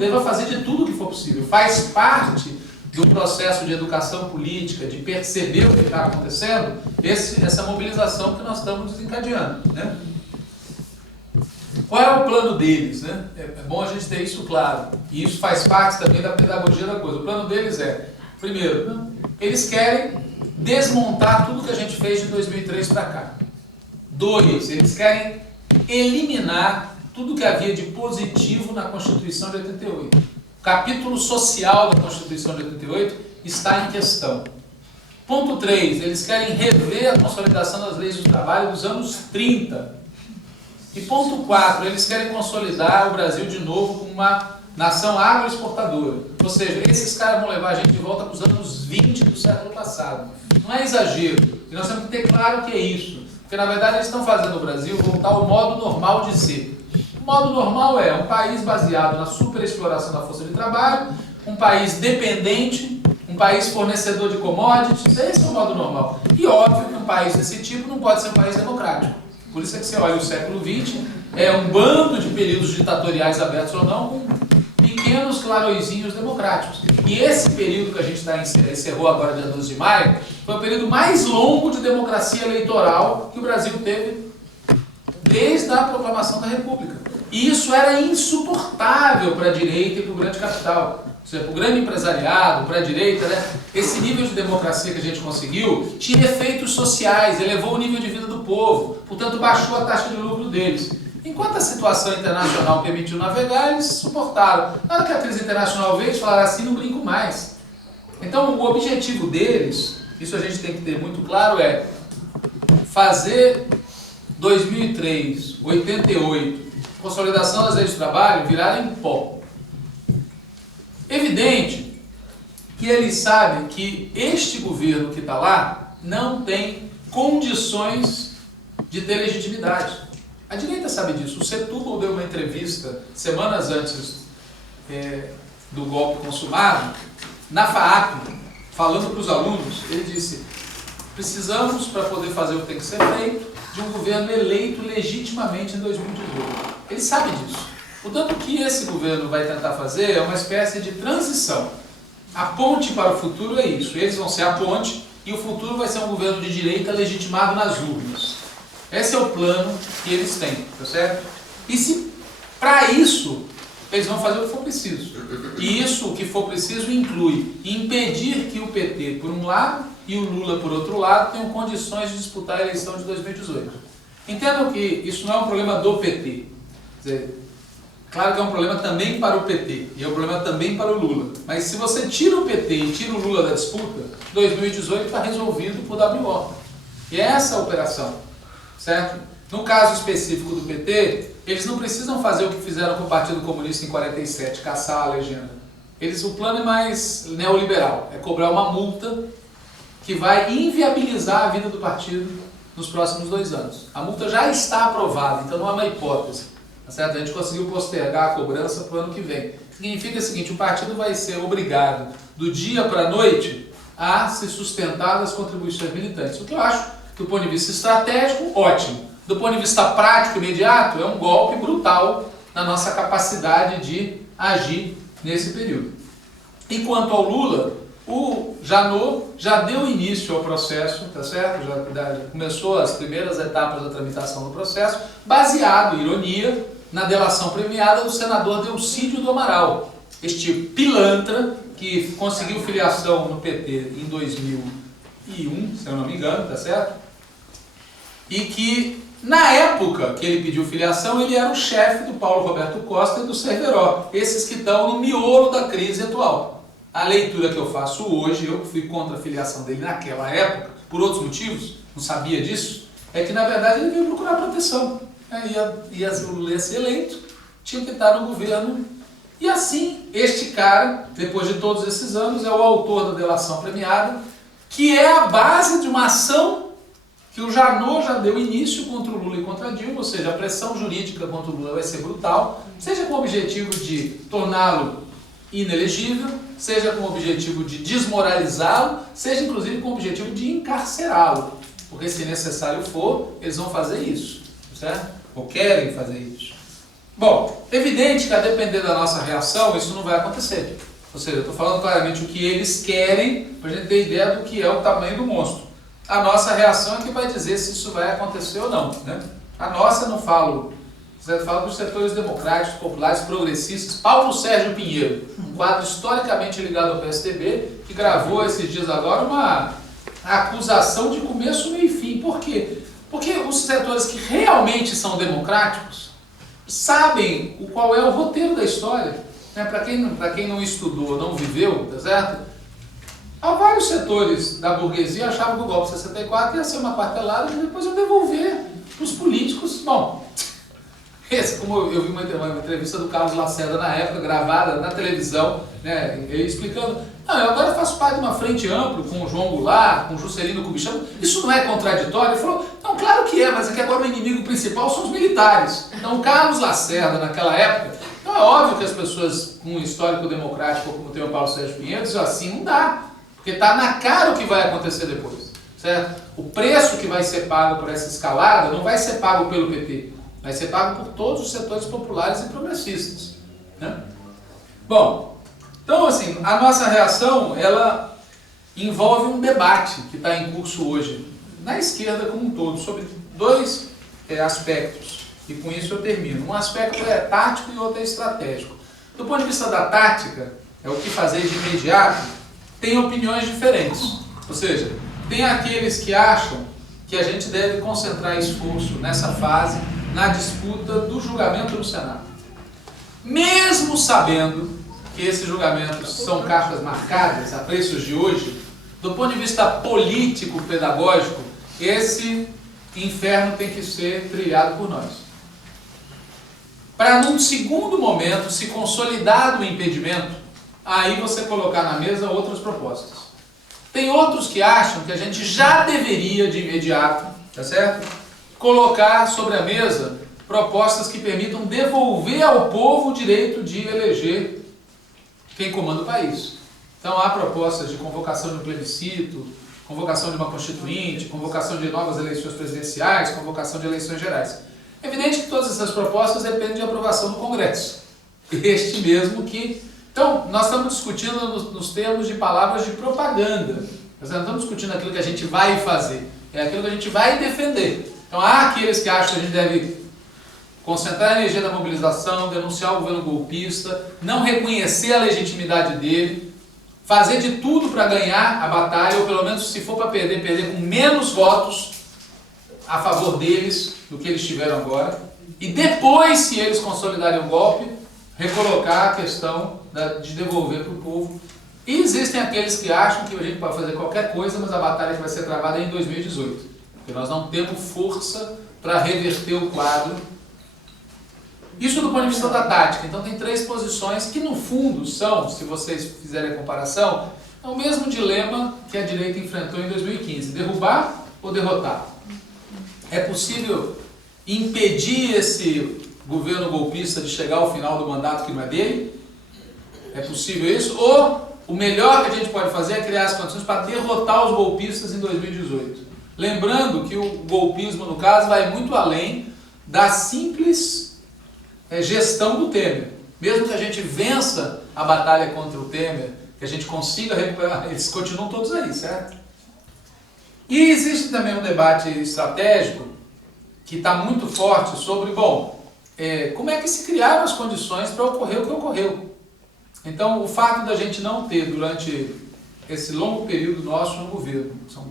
deva fazer de tudo que for possível. Faz parte do processo de educação política, de perceber o que está acontecendo, essa mobilização que nós estamos desencadeando, né? Qual é o plano deles, né? É bom a gente ter isso claro. E isso faz parte também da pedagogia da coisa. O plano deles é, primeiro, eles querem desmontar tudo que a gente fez de 2003 para cá. 2, eles querem eliminar tudo que havia de positivo na Constituição de 88. O capítulo social da Constituição de 88 está em questão. Ponto 3, eles querem rever a consolidação das leis do trabalho dos anos 30. E ponto 4, eles querem consolidar o Brasil de novo como uma nação agroexportadora. Ou seja, esses caras vão levar a gente de volta para os anos 20 do século passado. Não é exagero. E nós temos que ter claro que é isso. Porque, na verdade, eles estão fazendo o Brasil voltar ao modo normal de ser. O modo normal é um país baseado na superexploração da força de trabalho, um país dependente, um país fornecedor de commodities. Esse é o modo normal. E óbvio que um país desse tipo não pode ser um país democrático. Por isso é que você olha o século XX, é um bando de períodos ditatoriais abertos ou não, com pequenos clarõezinhos democráticos. E esse período que a gente encerrou agora, dia 12 de maio, foi o período mais longo de democracia eleitoral que o Brasil teve desde a proclamação da República. E isso era insuportável para a direita e para o grande capital. Ou seja, para o grande empresariado, para a direita, né? Esse nível de democracia que a gente conseguiu tinha efeitos sociais, elevou o nível de vida do povo, portanto baixou a taxa de lucro deles. Enquanto a situação internacional permitiu navegar, eles suportaram. Na hora que a crise internacional veio, eles falaram assim, não brinco mais. Então o objetivo deles, isso a gente tem que ter muito claro, é fazer 2003, 88, consolidação das leis de trabalho virarem pó. Evidente que eles sabem que este governo que está lá não tem condições de ter legitimidade. A direita sabe disso. O Setúbal deu uma entrevista semanas antes do golpe consumado, na FAAP, falando para os alunos, ele disse: precisamos, para poder fazer o que tem que ser feito, de um governo eleito legitimamente em 2018. Ele sabe disso. Portanto, o que esse governo vai tentar fazer é uma espécie de transição. A ponte para o futuro é isso. Eles vão ser a ponte e o futuro vai ser um governo de direita legitimado nas urnas. Esse é o plano que eles têm, tá certo? E se, para isso, eles vão fazer o que for preciso. E isso, o que for preciso, inclui impedir que o PT, por um lado, e o Lula, por outro lado, tenham condições de disputar a eleição de 2018. Entendam que isso não é um problema do PT. Quer dizer, claro que é um problema também para o PT, e é um problema também para o Lula. Mas se você tira o PT e tira o Lula da disputa, 2018 está resolvido por WO. E é essa a operação, certo? No caso específico do PT, eles não precisam fazer o que fizeram com o Partido Comunista em 47, caçar a legenda. O plano é mais neoliberal, é cobrar uma multa que vai inviabilizar a vida do partido nos próximos 2 anos. A multa já está aprovada, então não é uma hipótese. Certo? A gente conseguiu postergar a cobrança para o ano que vem. Significa o seguinte: o partido vai ser obrigado, do dia para a noite, a se sustentar das contribuições militantes. O que eu acho, do ponto de vista estratégico, ótimo. Do ponto de vista prático, imediato, é um golpe brutal na nossa capacidade de agir nesse período. E quanto ao Lula, o Janot já deu início ao processo, tá certo? Já começou as primeiras etapas da tramitação do processo, baseado, ironia, na delação premiada do senador Delcídio do Amaral, este pilantra que conseguiu filiação no PT em 2001, se eu não me engano, tá certo? E que, na época que ele pediu filiação, ele era o chefe do Paulo Roberto Costa e do Cerveró, esses que estão no miolo da crise atual. A leitura que eu faço hoje, eu que fui contra a filiação dele naquela época, por outros motivos, não sabia disso, é que na verdade ele veio procurar proteção. O Lula ia ser eleito, tinha que estar no governo. E assim, este cara, depois de todos esses anos, é o autor da delação premiada, que é a base de uma ação que o Janot já deu início contra o Lula e contra a Dilma, ou seja, a pressão jurídica contra o Lula vai ser brutal, seja com o objetivo de torná-lo inelegível, seja com o objetivo de desmoralizá-lo, seja inclusive com o objetivo de encarcerá-lo, porque se necessário for, eles vão fazer isso, certo? Ou querem fazer isso. Bom, evidente que a depender da nossa reação, isso não vai acontecer. Ou seja, eu estou falando claramente o que eles querem, para a gente ter ideia do que é o tamanho do monstro. A nossa reação é que vai dizer se isso vai acontecer ou não, né? A nossa, não falo, eu falo dos setores democráticos, populares, progressistas. Paulo Sérgio Pinheiro, um quadro historicamente ligado ao PSDB, que gravou esses dias agora uma acusação de começo, meio e fim. Por quê? Porque os setores que realmente são democráticos sabem qual é o roteiro da história. Né? Para quem não estudou, não viveu, tá certo? Há vários setores da burguesia achavam que o golpe de 64 ia ser uma quartelada e depois ia devolver para os políticos. Bom, como eu vi uma entrevista do Carlos Lacerda na época, gravada na televisão, né, ele explicando, não, eu agora faço parte de uma frente ampla com o João Goulart, com o Juscelino Kubitschek, isso não é contraditório? Ele falou, não, claro que é, mas é que agora o inimigo principal são os militares. Então o Carlos Lacerda, naquela época, então é óbvio que as pessoas com um histórico democrático, como tem o Paulo Sérgio Pinheiro, dizem assim, não dá, porque está na cara o que vai acontecer depois, certo? O preço que vai ser pago por essa escalada não vai ser pago pelo PT, vai ser pago por todos os setores populares e progressistas, né? Bom, então assim, a nossa reação, ela envolve um debate que está em curso hoje, na esquerda como um todo, sobre dois aspectos, e com isso eu termino. Um aspecto é tático e outro é estratégico. Do ponto de vista da tática, é o que fazer de imediato, tem opiniões diferentes, ou seja, tem aqueles que acham que a gente deve concentrar esforço nessa fase na disputa do julgamento no Senado. Mesmo sabendo que esses julgamentos são cartas marcadas a preços de hoje, do ponto de vista político-pedagógico, esse inferno tem que ser trilhado por nós. Para num segundo momento, se consolidado o impedimento, aí você colocar na mesa outras propostas. Tem outros que acham que a gente já deveria de imediato, tá certo? Colocar sobre a mesa propostas que permitam devolver ao povo o direito de eleger quem comanda o país. Então há propostas de convocação de um plebiscito, convocação de uma constituinte, convocação de novas eleições presidenciais, convocação de eleições gerais. É evidente que todas essas propostas dependem de aprovação do Congresso. Este mesmo que... Então, nós estamos discutindo nos termos de palavras de propaganda. Nós não estamos discutindo aquilo que a gente vai fazer, é aquilo que a gente vai defender. Então, há aqueles que acham que a gente deve concentrar a energia da mobilização, denunciar o governo golpista, não reconhecer a legitimidade dele, fazer de tudo para ganhar a batalha, ou pelo menos, se for para perder, perder com menos votos a favor deles do que eles tiveram agora. E depois, se eles consolidarem o golpe, recolocar a questão de devolver para o povo. E existem aqueles que acham que a gente pode fazer qualquer coisa, mas a batalha que vai ser travada é em 2018. Porque nós não temos força para reverter o quadro. Isso do ponto de vista da tática. Então tem três posições que no fundo são, se vocês fizerem a comparação, é o mesmo dilema que a direita enfrentou em 2015. Derrubar ou derrotar? É possível impedir esse governo golpista de chegar ao final do mandato que não é dele? É possível isso? Ou o melhor que a gente pode fazer é criar as condições para derrotar os golpistas em 2018? Lembrando que o golpismo, no caso, vai muito além da simples gestão do Temer. Mesmo que a gente vença a batalha contra o Temer, que a gente consiga recuperar, eles continuam todos aí, certo? E existe também um debate estratégico que está muito forte sobre, bom, como é que se criaram as condições para ocorrer o que ocorreu. Então, o fato da gente não ter, durante esse longo período nosso no governo, são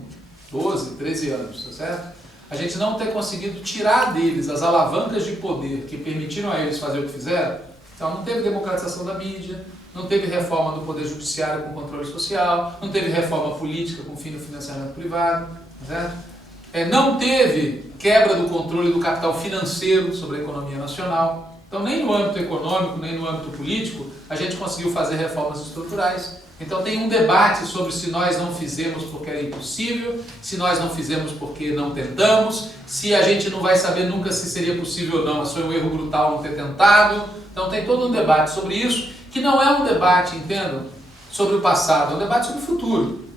12, 13 anos, tá certo? A gente não ter conseguido tirar deles as alavancas de poder que permitiram a eles fazer o que fizeram. Então, não teve democratização da mídia, não teve reforma do poder judiciário com controle social, não teve reforma política com fim do financiamento privado, tá certo? Não teve quebra do controle do capital financeiro sobre a economia nacional. Então, nem no âmbito econômico, nem no âmbito político, a gente conseguiu fazer reformas estruturais. Então, tem um debate sobre se nós não fizemos porque era impossível, se nós não fizemos porque não tentamos, se a gente não vai saber nunca se seria possível ou não, mas foi um erro brutal não ter tentado. Então, tem todo um debate sobre isso, que não é um debate, entendam, sobre o passado, é um debate sobre o futuro.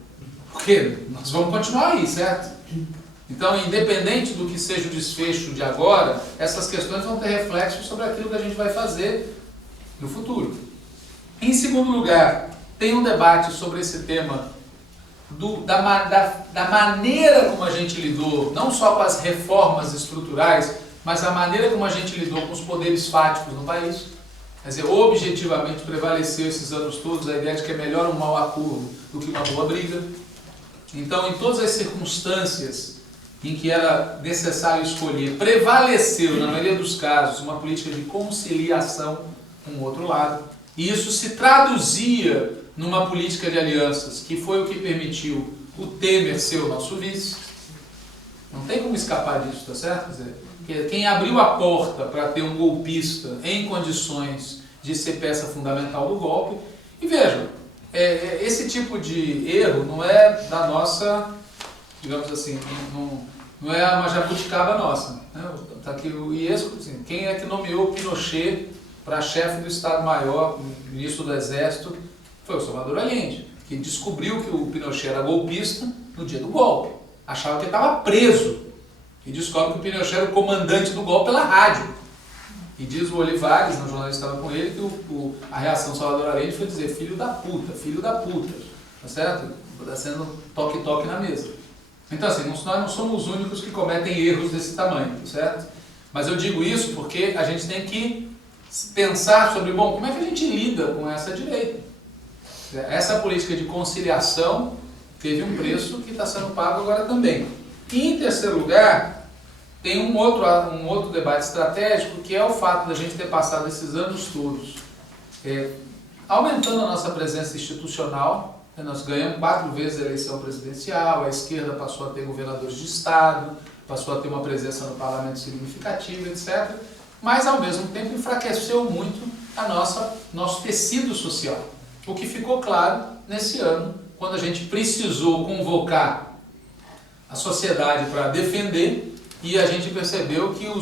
Porque nós vamos continuar aí, certo? Então, independente do que seja o desfecho de agora, essas questões vão ter reflexos sobre aquilo que a gente vai fazer no futuro. Em segundo lugar, tem um debate sobre esse tema da maneira como a gente lidou, não só com as reformas estruturais, mas a maneira como a gente lidou com os poderes fáticos no país. Quer dizer, objetivamente prevaleceu esses anos todos a ideia de que é melhor um mau acordo do que uma boa briga. Então, em todas as circunstâncias em que era necessário escolher, prevaleceu, na maioria dos casos, uma política de conciliação com o outro lado. E isso se traduzia numa política de alianças, que foi o que permitiu o Temer ser o nosso vice. Não tem como escapar disso, tá certo? Quer dizer, quem abriu a porta para ter um golpista em condições de ser peça fundamental do golpe. E vejam, esse tipo de erro não é da nossa, digamos assim, não é uma jabuticaba nossa. Né? Tá aqui o Iesco, assim, quem é que nomeou o Pinochet para chefe do Estado-Maior, ministro do Exército? Foi o Salvador Allende, que descobriu que o Pinochet era golpista no dia do golpe. Achava que ele estava preso. E descobre que o Pinochet era o comandante do golpe pela rádio. E diz o Olivares, um jornalista que estava com ele, que a reação do Salvador Allende foi dizer filho da puta, tá certo? Está sendo toque-toque na mesa. Então assim, nós não somos os únicos que cometem erros desse tamanho, tá certo? Mas eu digo isso porque a gente tem que pensar sobre, bom, como é que a gente lida com essa direita? Essa política de conciliação teve um preço que está sendo pago agora também. E em terceiro lugar, tem um outro debate estratégico, que é o fato da gente ter passado esses anos todos aumentando a nossa presença institucional. Nós ganhamos 4 vezes a eleição presidencial, a esquerda passou a ter governadores de estado, passou a ter uma presença no parlamento significativa, etc. Mas, ao mesmo tempo, enfraqueceu muito nosso tecido social. O que ficou claro nesse ano, quando a gente precisou convocar a sociedade para defender, e a gente percebeu que o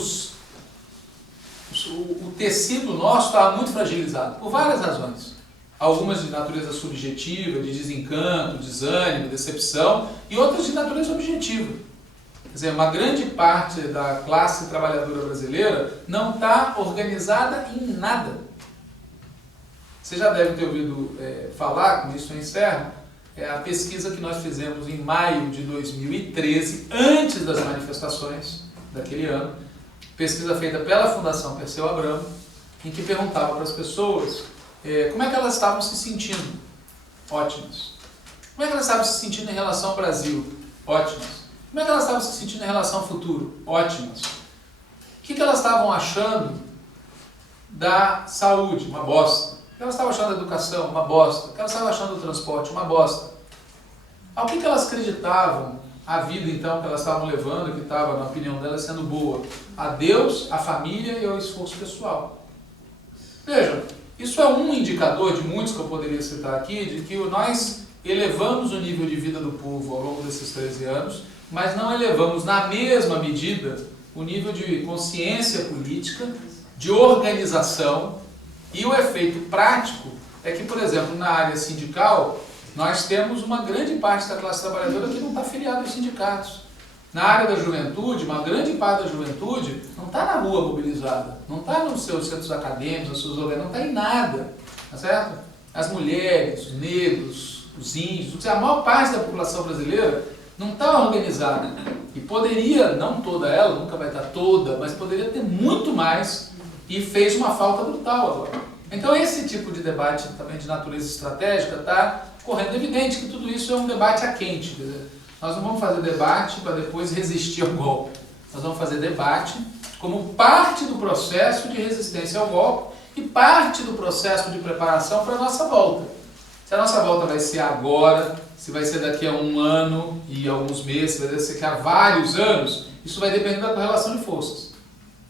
tecido nosso estava muito fragilizado, por várias razões. Algumas de natureza subjetiva, de desencanto, desânimo, decepção, e outras de natureza objetiva. Quer dizer, uma grande parte da classe trabalhadora brasileira não está organizada em nada. Você já deve ter ouvido falar, com isso eu encerro, a pesquisa que nós fizemos em maio de 2013, antes das manifestações daquele ano, pesquisa feita pela Fundação Perseu Abramo, em que perguntava para as pessoas como é que elas estavam se sentindo. Ótimas. Como é que elas estavam se sentindo em relação ao Brasil? Ótimas. Como é que elas estavam se sentindo em relação ao futuro? Ótimas. O que elas estavam achando da saúde? Uma bosta. O que elas estavam achando da educação? Uma bosta. O que elas estavam achando do transporte? Uma bosta. Ao que elas acreditavam a vida, então, que elas estavam levando, que estava, na opinião delas, sendo boa? A Deus, a família e ao esforço pessoal. Veja, isso é um indicador de muitos que eu poderia citar aqui, de que nós elevamos o nível de vida do povo ao longo desses 13 anos, mas não elevamos na mesma medida o nível de consciência política, de organização, e o efeito prático é que, por exemplo, na área sindical, nós temos uma grande parte da classe trabalhadora que não está filiada aos sindicatos. Na área da juventude, uma grande parte da juventude não está na rua mobilizada, não está nos seus centros acadêmicos, nos seus lugares, não está em nada, tá certo? As mulheres, os negros, os índios, a maior parte da população brasileira não está organizada. E poderia, não toda ela, nunca vai estar toda, mas poderia ter muito mais, e fez uma falta brutal agora. Então esse tipo de debate também de natureza estratégica está correndo. Evidente que tudo isso é um debate a quente. Quer dizer, nós não vamos fazer debate para depois resistir ao golpe. Nós vamos fazer debate como parte do processo de resistência ao golpe e parte do processo de preparação para a nossa volta. Se a nossa volta vai ser agora, se vai ser daqui a 1 ano e alguns meses, se vai ser daqui a vários anos, isso vai depender da correlação de forças.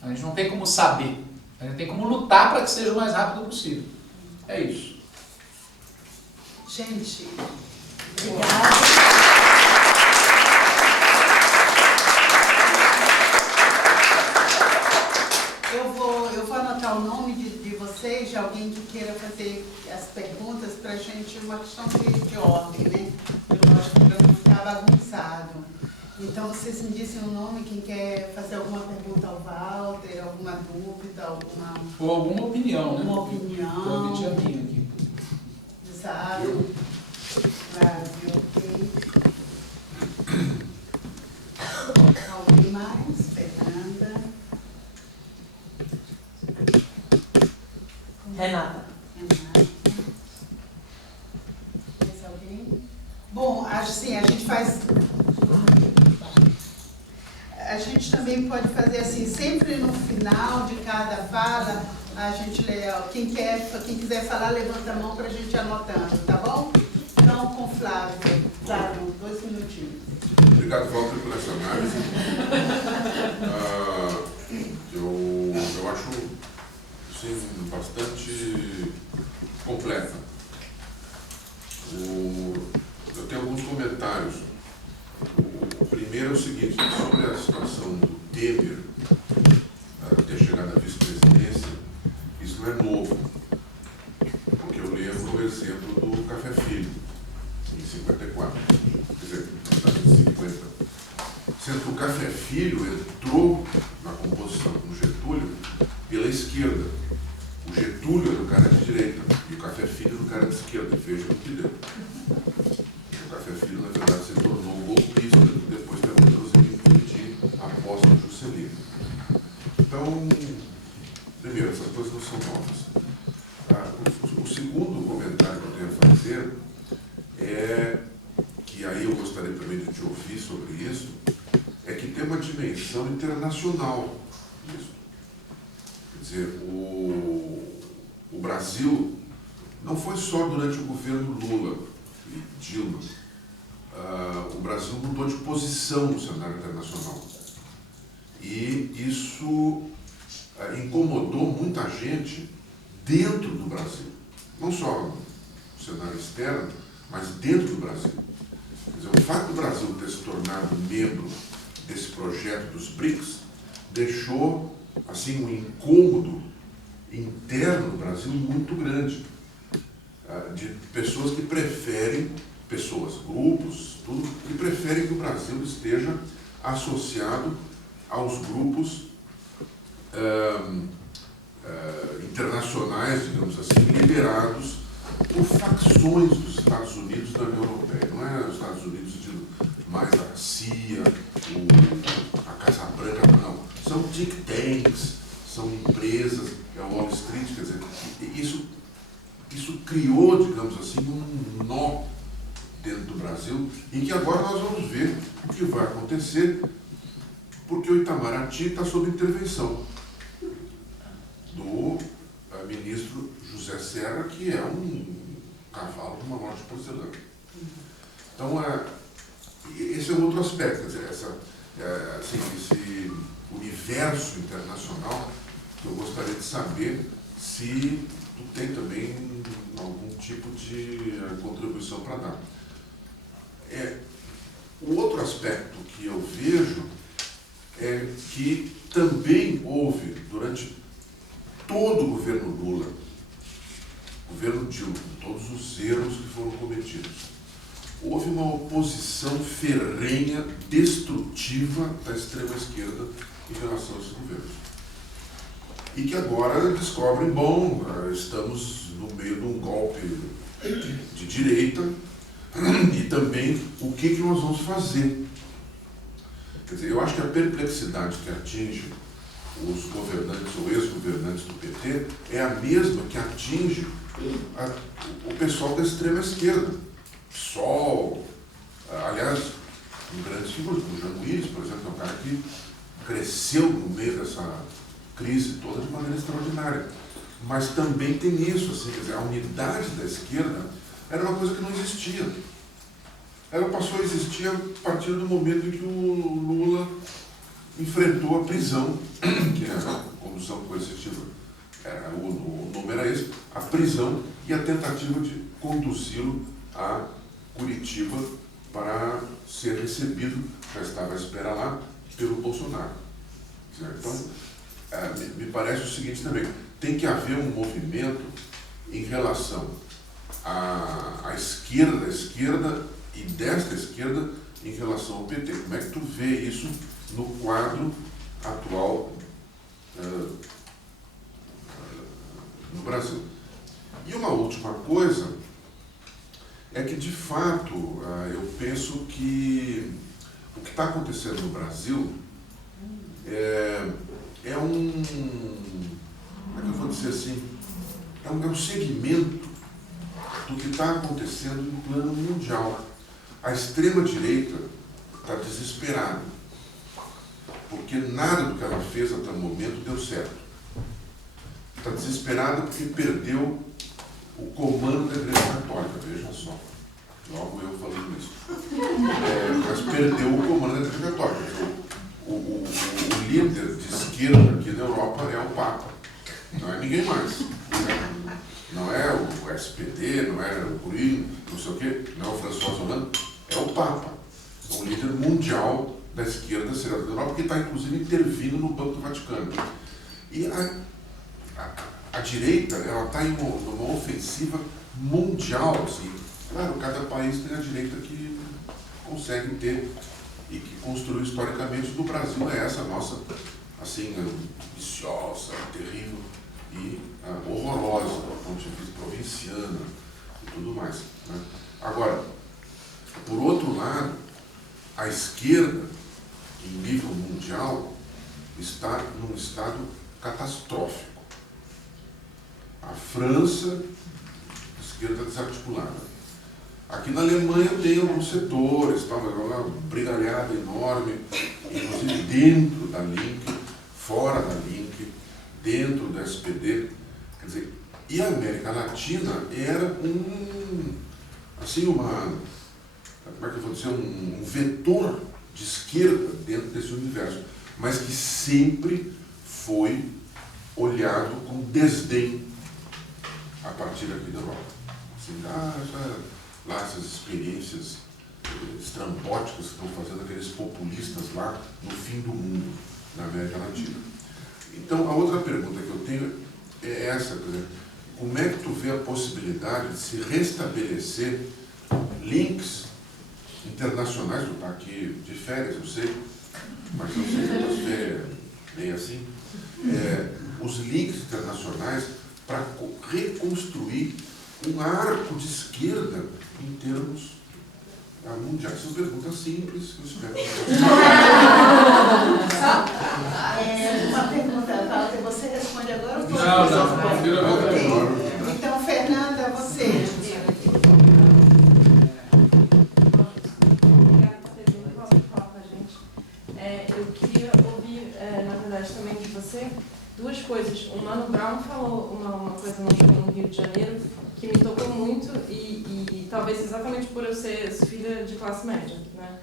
A gente não tem como saber. A gente tem como lutar para que seja o mais rápido possível. É isso. Gente, obrigada. Eu vou anotar o nome de vocês, de alguém que queira fazer as perguntas para a gente, uma questão de ordem, né? Para não ficar bagunçado. Então vocês me dizem o nome, quem quer fazer alguma pergunta ao Walter, alguma dúvida, alguma... Ou alguma opinião, né? Uma opinião. Provavelmente a minha aqui. Exato. Flávio, ok. Alguém mais? Fernanda. Renata. Renata. Mais alguém? Bom, assim, a gente faz... A gente também pode fazer assim, sempre no final de cada fala, a gente lê, ó, quem quiser falar, levanta a mão para a gente ir anotando, tá bom? Então, com Flávio. Flávio, 2 minutinhos. Obrigado, Walter, por essa análise. Eu acho, sim, bastante completa. Eu tenho alguns comentários. O primeiro é o seguinte, sobre a situação do Temer ter chegado à vice-presidência, isso não é novo, porque eu lembro o exemplo do Café Filho, em 54, quer dizer, em 50. Sendo que o Café Filho entrou na composição com o Getúlio pela esquerda. O Getúlio era o cara de direita e o Café Filho era o cara de esquerda, veja o que deu. O Café Filho, na verdade, se tornou um golpista depois de ter inclusive impedir a posse do Juscelino. Então, primeiro, essas coisas não são novas. O segundo comentário que eu tenho a fazer é que aí eu gostaria também de te ouvir sobre isso, é que tem uma dimensão internacional nisso. Quer dizer, o Brasil não foi só durante o governo Lula e Dilma. O Brasil mudou de posição no cenário internacional. E isso incomodou muita gente dentro do Brasil. Não só no cenário externo, mas dentro do Brasil. Quer dizer, o fato do Brasil ter se tornado membro desse projeto dos BRICS deixou assim, um incômodo interno no Brasil muito grande. De pessoas que preferem, grupos, tudo, que preferem que o Brasil esteja associado aos grupos internacionais, digamos assim, liderados por facções dos Estados Unidos da União Europeia. Não é os Estados Unidos mais a CIA, a Casa Branca, não. São think tanks, são empresas, é o Wall Street, quer dizer, isso criou, digamos assim, um nó dentro do Brasil, e que agora nós vamos ver o que vai acontecer, porque o Itamaraty está sob intervenção do ministro José Serra, que é um cavalo de uma loja de porcelana. Então, esse é um outro aspecto, quer dizer, esse universo internacional que eu gostaria de saber se tu tem também algum tipo de contribuição para dar. O outro aspecto que eu vejo é que também houve, durante todo o governo Lula, governo Dilma, todos os erros que foram cometidos, houve uma oposição ferrenha, destrutiva da extrema-esquerda em relação a esses governos. E que agora descobrem, bom, estamos no meio de um golpe de direita, e também o que nós vamos fazer. Quer dizer, eu acho que a perplexidade que atinge os governantes ou ex-governantes do PT é a mesma que atinge o pessoal da extrema-esquerda. PSOL, aliás, grandes figuras, como o Jean Willis, por exemplo, é um cara que cresceu no meio dessa crise toda de maneira extraordinária. Mas também tem isso, assim, quer dizer, a unidade da esquerda era uma coisa que não existia. Ela passou a existir a partir do momento em que o Lula enfrentou a prisão, que é a condução coercitiva, o nome era esse, a prisão e a tentativa de conduzi-lo a Curitiba para ser recebido, já estava à espera lá, pelo Bolsonaro. Então, me parece o seguinte também, tem que haver um movimento em relação à esquerda e desta esquerda em relação ao PT. Como é que tu vê isso no quadro atual no Brasil? E uma última coisa é que, de fato, eu penso que o que está acontecendo no Brasil é um, como é que eu vou dizer assim, é um segmento do que está acontecendo em plano mundial. A extrema-direita está desesperada, porque nada do que ela fez até o momento deu certo. Está desesperada porque perdeu o comando da Igreja Católica, veja só. Logo eu falando isso. Mas perdeu o comando da Igreja Católica. O líder de esquerda aqui na Europa é o Papa. Não é ninguém mais. Não é o SPD, não é o Green, não sei o quê, não é o François Hollande, é o Papa. É um líder mundial da esquerda da Europa, que está inclusive intervindo no Banco do Vaticano. E a direita, ela está em uma ofensiva mundial, assim. Claro, cada país tem a direita que consegue ter e que construiu historicamente. No Brasil é essa nossa, assim, viciosa, terrível e horrorosa, do ponto de vista provinciana e tudo mais, né? Agora, por outro lado, a esquerda, em nível mundial, está num estado catastrófico. A França, a esquerda desarticulada. Aqui na Alemanha tem alguns setores, tá, mas uma brigalhada enorme, inclusive dentro da Link, fora da Link, dentro da SPD. Quer dizer, e a América Latina era assim, como é que eu vou dizer, um vetor de esquerda dentro desse universo, mas que sempre foi olhado com desdém a partir aqui da Europa. Assim, lá essas experiências estrambóticas que estão fazendo aqueles populistas lá no fim do mundo, na América Latina. Então, a outra pergunta que eu tenho é essa, por exemplo, como é que tu vê a possibilidade de se restabelecer links internacionais? Tu está aqui de férias, eu sei, mas eu sei que você meio assim, os links internacionais para reconstruir um arco de esquerda em termos mundiais. São perguntas simples, eu espero que uma pergunta, Walter, você responde agora ou Não. Então, Fernanda, você. Eu queria ouvir, na verdade, também de você, duas coisas. O Mano Brown falou uma coisa no Rio de Janeiro que me tocou muito e talvez exatamente por eu ser filha de classe média, né?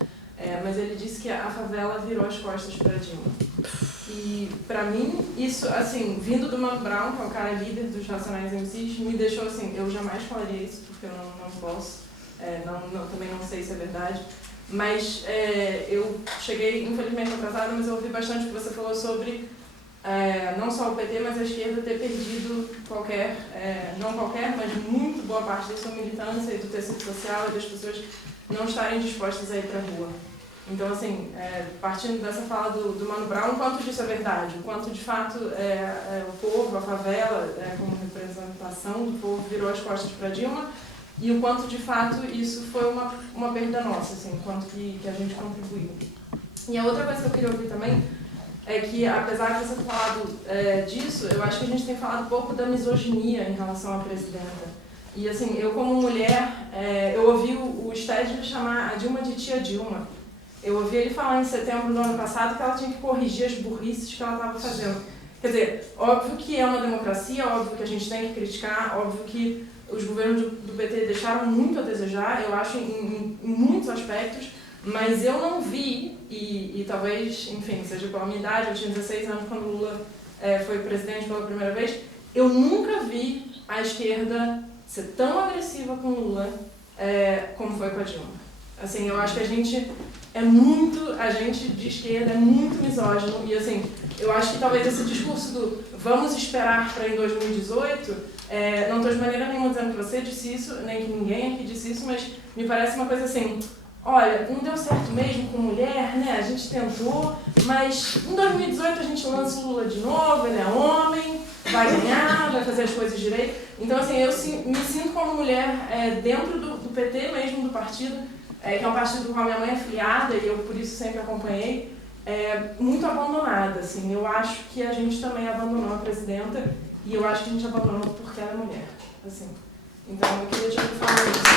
Mas ele disse que a favela virou as costas para Dilma. E para mim, isso, assim, vindo do Mano Brown, que é o cara líder dos Racionais MCs, me deixou assim, eu jamais falaria isso, porque eu não posso, também não sei se é verdade. Mas eu cheguei, infelizmente, atrasada, mas eu ouvi bastante o que você falou sobre não só o PT, mas a esquerda ter perdido não qualquer, mas muito boa parte da sua militância e do tecido social e das pessoas não estarem dispostas a ir para a rua. Então, assim, partindo dessa fala do Mano Brown, o quanto disso é verdade, o quanto de fato o povo, a favela, como representação do povo, virou as costas para Dilma, e o quanto de fato isso foi uma perda nossa, assim, o quanto que a gente contribuiu. E a outra coisa que eu queria ouvir também é que, apesar de você ter falado disso, eu acho que a gente tem falado um pouco da misoginia em relação à presidenta. E, assim, eu como mulher, eu ouvi o Stedley chamar a Dilma de tia Dilma. Eu ouvi ele falar em setembro do ano passado que ela tinha que corrigir as burrices que ela estava fazendo. Quer dizer, óbvio que é uma democracia, óbvio que a gente tem que criticar, óbvio que os governos do PT deixaram muito a desejar, eu acho, em muitos aspectos, mas eu não vi, e talvez, enfim, seja pela minha idade, eu tinha 16 anos quando Lula foi presidente pela primeira vez, eu nunca vi a esquerda ser tão agressiva com Lula como foi com a Dilma. Assim, eu acho que a gente de esquerda é muito misógino, e assim, eu acho que talvez esse discurso do vamos esperar para em 2018, não estou de maneira nenhuma dizendo que você disse isso, nem que ninguém aqui disse isso, mas me parece uma coisa assim, olha, não deu certo mesmo com mulher, né? A gente tentou, mas em 2018 a gente lança o Lula de novo, ele é homem, vai ganhar, vai fazer as coisas direito. Então, assim, eu me sinto como mulher dentro do PT mesmo, do partido, que é um partido com qual minha mãe é filiada e eu por isso sempre acompanhei, muito abandonada, assim. Eu acho que a gente também abandonou a presidenta e eu acho que a gente abandonou porque ela é mulher, assim. Então, eu queria te falar isso.